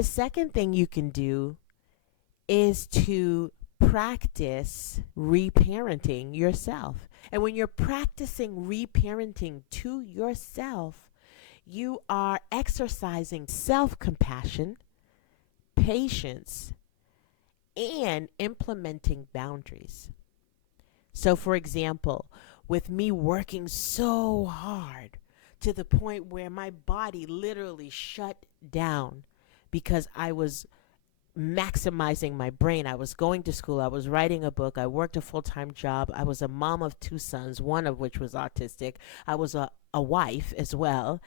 The second thing you can do is to practice reparenting yourself. And when you're practicing reparenting to yourself, you are exercising self compassion, patience, and implementing boundaries. So, for example, with me working so hard to the point where my body literally shut down because I was maximizing my brain. I was going to school, I was writing a book, I worked a full time job, I was a mom of two sons, one of which was autistic, I was a wife as well,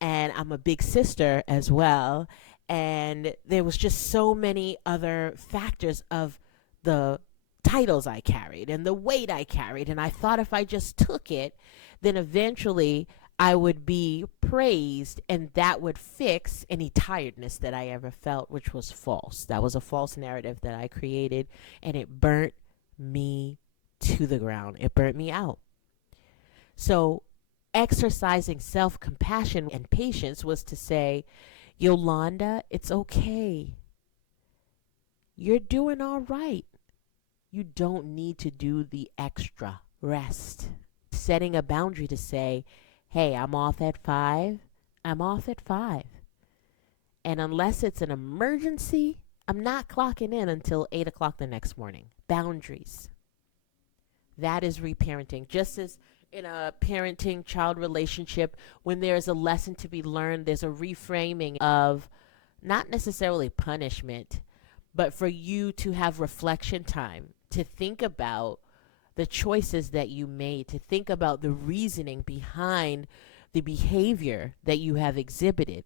and I'm a big sister as well. And there was just so many other factors of the titles I carried and the weight I carried. And I thought if I just took it, then eventually I would be praised and that would fix any tiredness that I ever felt, which was false. That was a false narrative that I created, and it burnt me to the ground. It burnt me out. So, exercising self compassion and patience was to say, Yolanda, it's okay. You're doing all right. You don't need to do the extra rest. Setting a boundary to say, hey, I'm off at 5. I'm off at 5. And unless it's an emergency, I'm not clocking in until 8 o'clock the next morning. Boundaries. That is reparenting. Just as in a parenting child relationship, when there's a lesson to be learned, there's a reframing of not necessarily punishment, but for you to have reflection time, to think about the choices that you made, to think about the reasoning behind the behavior that you have exhibited.